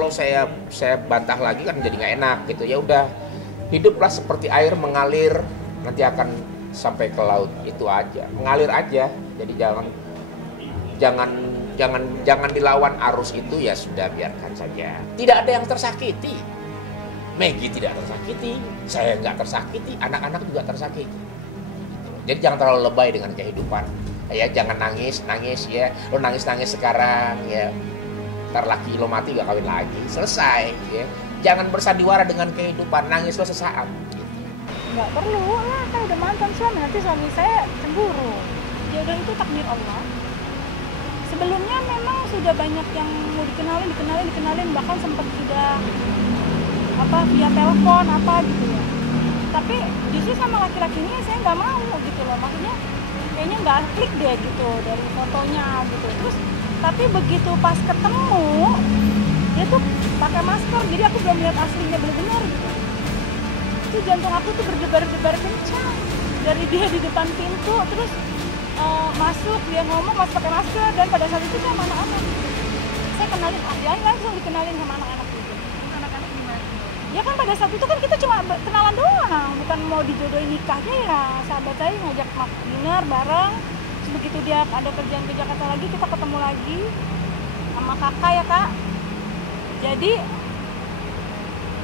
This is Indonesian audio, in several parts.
kalau saya bantah lagi kan jadi nggak enak gitu. Ya udah, hiduplah seperti air mengalir, nanti akan sampai ke laut, itu aja, mengalir aja. Jadi jangan dilawan arus itu, ya sudah, biarkan saja. Tidak ada yang tersakiti. Maggie tidak tersakiti, saya nggak tersakiti, anak-anak juga tersakiti. Jadi jangan terlalu lebay dengan kehidupan. Ya jangan nangis ya. Lo nangis sekarang ya. Ntar laki lo mati gak kawin lagi. Selesai ya. Jangan bersandiwara dengan kehidupan, nangis lo sesaat. Nggak perlu lah, kan udah mantan suami, nanti suami saya cemburu. Jodoh itu takdir Allah. Sebelumnya memang sudah banyak yang mau dikenalin, bahkan sempat sudah via telepon gitu ya. Tapi justru sama laki-laki ini saya nggak mau gitu loh, maksudnya kayaknya nggak klik deh gitu dari fotonya gitu. Terus tapi begitu pas ketemu dia tuh pakai masker, jadi aku belum lihat aslinya benar-benar gitu. Itu jantung aku tuh berdebar-debar kencang dari dia di depan pintu, terus masuk, dia ngomong masih pakai masker, dan pada saat itu sama anak-anak saya kenalin, dia langsung dikenalin sama anak-anak gitu. Anak-anak gimana? Ya kan pada saat itu kan kita cuma kenalan doang, bukan mau dijodohin nikahnya. Ya sahabat saya ngajak dinner bareng. Terus begitu dia ada kerjaan ke Jakarta lagi, kita ketemu lagi sama kakak ya kak. Jadi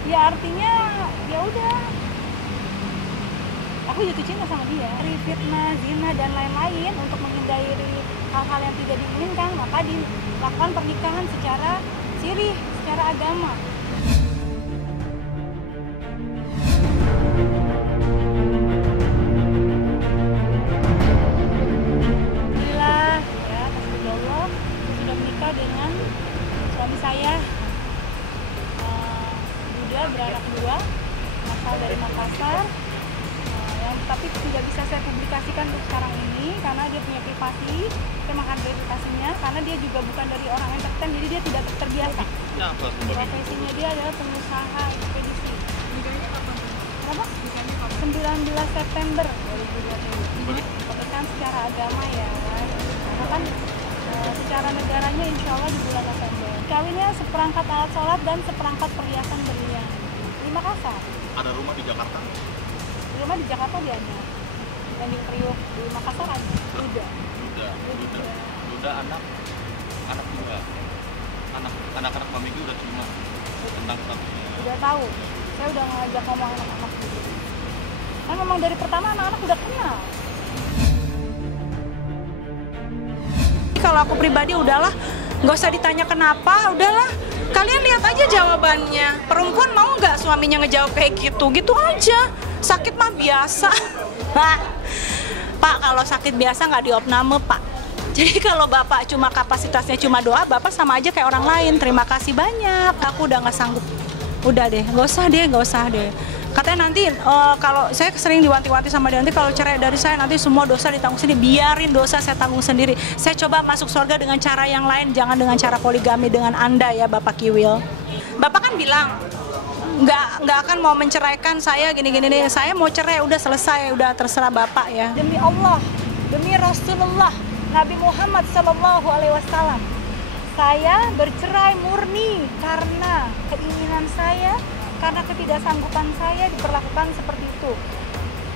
ya artinya ya udah, aku jatuh cinta sama dia. Dari fitnah, zina dan lain-lain, untuk menghindari hal-hal yang tidak diinginkan, maka dilakukan pernikahan secara sirih, secara agama. Alhamdulillah ya, astagfirullah, sudah menikah dengan suami saya. Buddha, beranak 2, asal dari Makassar. Tapi tidak bisa saya publikasikan untuk sekarang ini karena dia punya privasi. Saya makan privasinya karena dia juga bukan dari orang entertain, jadi dia tidak terbiasa. Profesinya dia adalah pengusaha ekspedisi. Nikahnya kapan? Berapa? Nikahnya kapan? 19 September 2020. Pernikahan secara agama ya, karena kan secara negaranya insya Allah di bulan November. Kawinnya seperangkat alat sholat dan seperangkat perhiasan berlian di Makassar. Ada rumah di Jakarta? Rumah di Jakarta dia ada, dan di Priok di Makassar ada. Duda anak juga, anak-anak Mami udah terima tentang statusnya. Udah tahu, saya udah ngajak ngomong anak-anak gitu. Kan memang dari pertama anak-anak udah kenal. Kalau aku pribadi udahlah, nggak usah ditanya kenapa, udahlah. Kalian lihat aja jawabannya. Perempuan mau nggak suaminya ngejawab kayak gitu? Gitu aja. Sakit mah biasa. Pak, kalau sakit biasa nggak diopname, Pak. Jadi kalau Bapak cuma kapasitasnya cuma doa, Bapak sama aja kayak orang lain. Terima kasih banyak. Aku udah nggak sanggup. Udah deh, nggak usah deh. Katanya nanti kalau saya sering diwanti-wanti sama dia, nanti kalau cerai dari saya nanti semua dosa ditanggung sendiri. Biarin dosa saya tanggung sendiri. Saya coba masuk surga dengan cara yang lain, jangan dengan cara poligami dengan Anda ya Bapak Kiwil. Bapak kan bilang nggak akan mau menceraikan saya gini-gini nih. Saya mau cerai, udah selesai, udah terserah Bapak ya. Demi Allah, demi Rasulullah Nabi Muhammad SAW, saya bercerai murni karena keinginan saya, karena ketidaksanggupan saya diperlakukan seperti itu.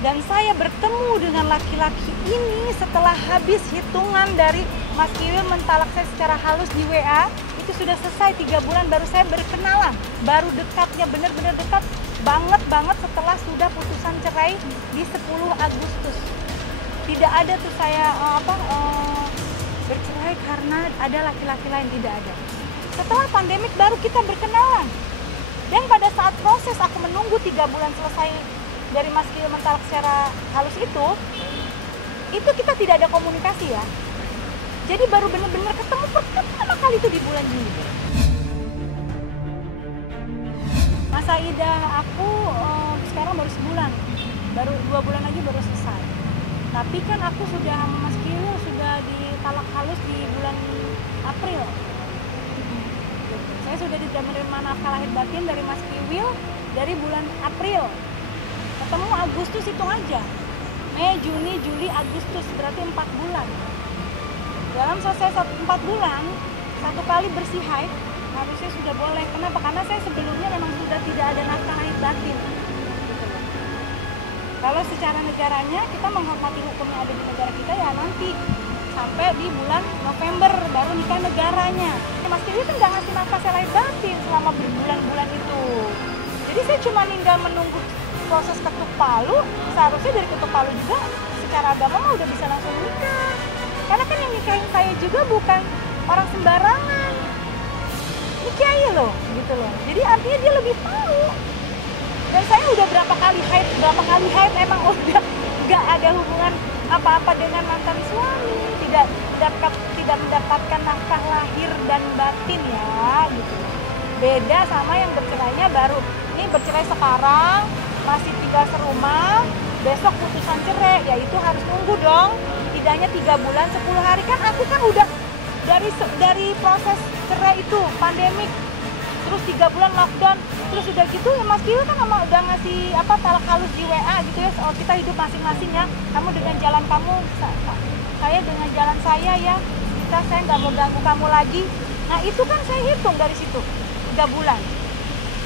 Dan saya bertemu dengan laki-laki ini setelah habis hitungan dari Mas Kiwil mentalak saya secara halus di WA. Itu sudah selesai 3 bulan baru saya berkenalan, baru dekatnya benar-benar dekat banget setelah sudah putusan cerai di 10 Agustus. Tidak ada tuh saya bercerai karena ada laki-laki lain, tidak ada. Setelah pandemik baru kita berkenalan. Dan pada saat proses aku menunggu 3 bulan selesai dari Mas Kiwil mentalak secara halus itu kita tidak ada komunikasi ya. Jadi baru benar-benar ketemu pertama kali itu di bulan Juni. Masa idah aku sekarang baru sebulan, baru 2 bulan lagi baru selesai. Tapi kan aku sudah sama Mas Kiwil sudah ditalak halus di bulan April. Saya sudah tidak menerima nafkah lahir batin dari Mas Kiwil dari bulan April. Ketemu Agustus, hitung aja. Mei, Juni, Juli, Agustus, berarti 4 bulan. Dalam selesai 4 bulan, 1 kali bersih haid, Harusnya sudah boleh. Kenapa? Karena saya sebelumnya memang sudah tidak ada nafkah lahir batin. Gitu loh. Kalau secara negaranya kita menghormati hukum yang ada di negara kita ya nanti sampai di bulan November baru nikah negaranya. Mas Dewi kan nggak ngasih nafkah lahir batin selama berbulan-bulan itu. Jadi saya cuma tinggal menunggu proses ketuk palu. Seharusnya dari ketuk palu juga secara agama mah udah bisa langsung nikah. Karena kan yang nikahin saya juga bukan orang sembarangan. Ini kiai loh, gitu loh. Jadi artinya dia lebih tahu. Dan saya udah berapa kali haid emang udah nggak ada hubungan apa-apa dengan mantan suami, tidak mendapatkan nafkah lahir dan batin ya, gitu. Beda sama yang bercerainya baru. Ini bercerai sekarang, masih tinggal serumah, besok putusan cerai, ya itu harus nunggu dong. Tidaknya 3 bulan 10 hari kan aku kan udah dari proses cerai itu pandemik, terus 3 bulan lockdown, terus udah gitu ya Mas Kiyo kan udah ngasih talak halus di WA gitu ya, soal kita hidup masing-masing ya, kamu dengan jalan kamu, saya dengan jalan saya ya, saya nggak mau ganggu kamu lagi. Nah itu kan saya hitung dari situ 3 bulan.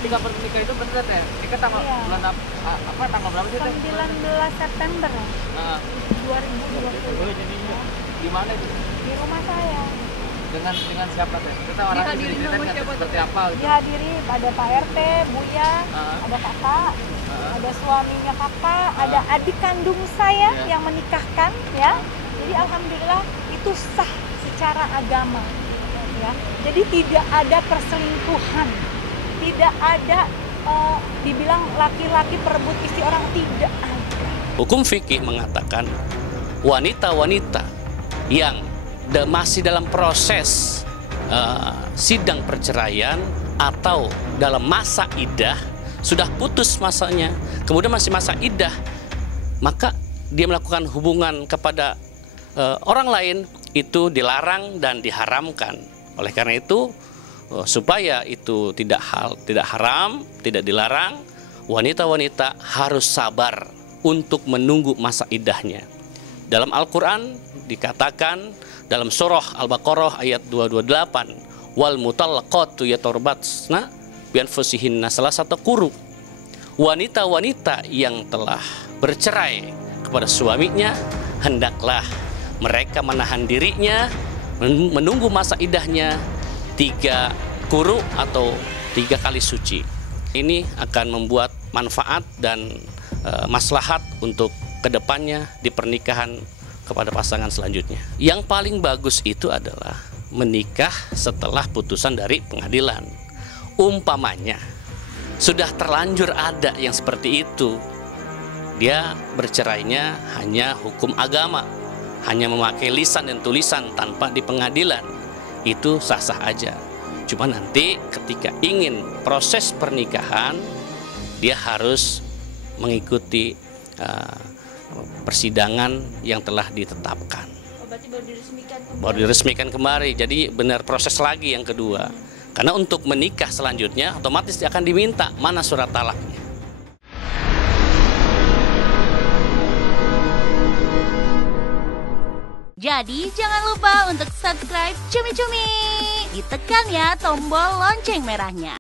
Nikah pernikah itu bener ya? Nikah tanggal bulan tanggal berapa sih? 19 September Nah, 2020. di mana itu? Di rumah saya. Dengan siapa teh? Kita orangnya ceritain nggak seperti apa gitu? Dihadiri ada Pak RT, Buya, ada kakak, ada suaminya kakak, ada adik kandung saya yang menikahkan ya. Jadi alhamdulillah itu sah secara agama ya. Jadi tidak ada perselingkuhan, tidak ada dibilang laki-laki perebut istri orang, tidak ada. Hukum fikih mengatakan wanita-wanita yang masih dalam proses sidang perceraian atau dalam masa iddah, sudah putus masanya, kemudian masih masa iddah, maka dia melakukan hubungan kepada orang lain, itu dilarang dan diharamkan. Oleh karena itu, supaya itu tidak haram, tidak dilarang, wanita-wanita harus sabar untuk menunggu masa iddahnya. Dalam Al-Quran dikatakan dalam surah Al-Baqarah ayat 228, wal mutallaqatu yatarbatsna bi anfusihinna salasata quru. Wanita-wanita yang telah bercerai kepada suaminya, hendaklah mereka menahan dirinya menunggu masa iddahnya 3 quru atau 3 kali suci. Ini akan membuat manfaat dan maslahat untuk kedepannya di pernikahan kepada pasangan selanjutnya. Yang paling bagus itu adalah menikah setelah putusan dari pengadilan. Umpamanya sudah terlanjur ada yang seperti itu, dia bercerainya hanya hukum agama, hanya memakai lisan dan tulisan tanpa di pengadilan, itu sah-sah aja. Cuma nanti ketika ingin proses pernikahan, dia harus mengikuti persidangan yang telah ditetapkan. Berarti baru diresmikan kembali. Jadi benar proses lagi yang kedua. Karena untuk menikah selanjutnya otomatis akan diminta mana surat talaknya. Jadi jangan lupa untuk subscribe Cumi Cumi. Ditekan ya tombol lonceng merahnya.